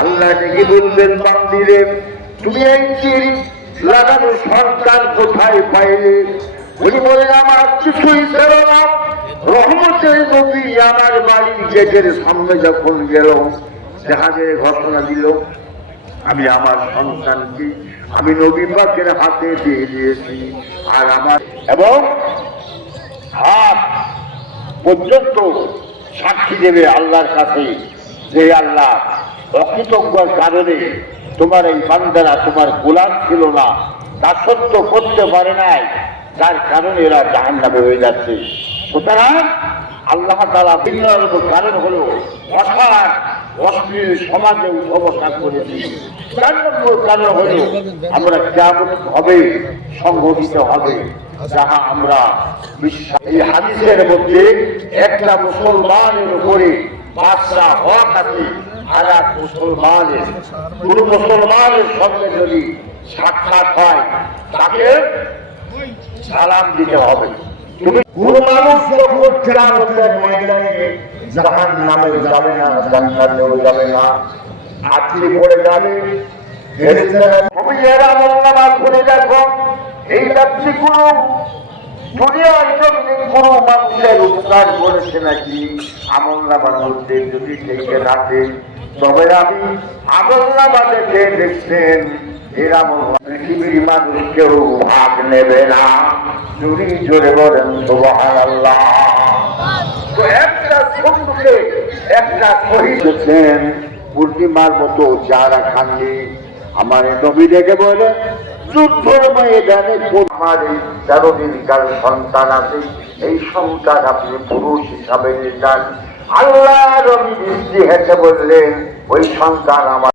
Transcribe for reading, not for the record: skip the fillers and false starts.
আল্লাহ নাকি বলবেন বান্দিরে তুমি এই তীর লাগানো সন্তান কোথায় পাইলে? উনি বলেন আমার কিছুই ছিল না, রহমতের নবী আমার বাড়ির গেটের সামনে যখন গেল জাহাজের ঘটনা দিল, আমি আমার সন্তানকে আমি নবী পাকের হাতে দিয়ে দিয়েছি। আর আমার এবং হাত পর্যন্ত সাক্ষী দেবে আল্লাহর কাছে যে আল্লাহ অকৃতজ্ঞর কারণে তোমার এই বান্দারা তোমার গোলাম ছিল না, দাসত্ব করতে পারে নাই, যার কারণে এরা জাহান্নামে হয়ে যাচ্ছে। সুতরাং আল্লাহ তাআলা ভিন্ন কারণ হলো অসার অশ্লীল সমাজে অবস্থান করেছি। 4 নম্বর কারণ হলো আমরা কিয়ামত হবে সংঘটিত হবে, যাহা আমরা বিশ্বাস। এই হাদিসের মধ্যে একটা মুসলমানের উপরে বাদশা হক আছে, আর এক মুসলমানের কোন মুসলমানের সঙ্গে যদি সাক্ষাৎ হয় তাকে সালাম দিতে হবে। তুমি কোন মানুষ যখন কিয়ামতের ময়দানে জাহান্নামে যাবে না, জান্নাতেও যাবে না, আটকে পড়ে যাবে। তুমি এরা আমলনামা খুলে দেখো, এই ব্যক্তিগুলো দুনিয়ার জন্য কোনো মানুষের উপকার করেছে নাকি আমলনামার মধ্যে যদি দেখে রাখে, তবে আমি আমলনামা দেখে দেখছেন এরা পৃথিবীর মানুষ কেউ ভাগ নেবে না। জুড়ি জোরে বলেন সুবহানাল্লাহ। তো একটা বন্ধুকে একটা শহীদ হচ্ছেন পূর্ণিমার মতো যারা খাননি আমার নবী দেখে বলে যুদ্ধের ময়দানে আমার এই 13 দিনকার সন্তান আছে, এই সন্তান আপনি পুরুষ হিসাবে নিয়ে যান। আল্লাহ নবী দৃষ্টি হেসে বললেন ওই সন্তান আমার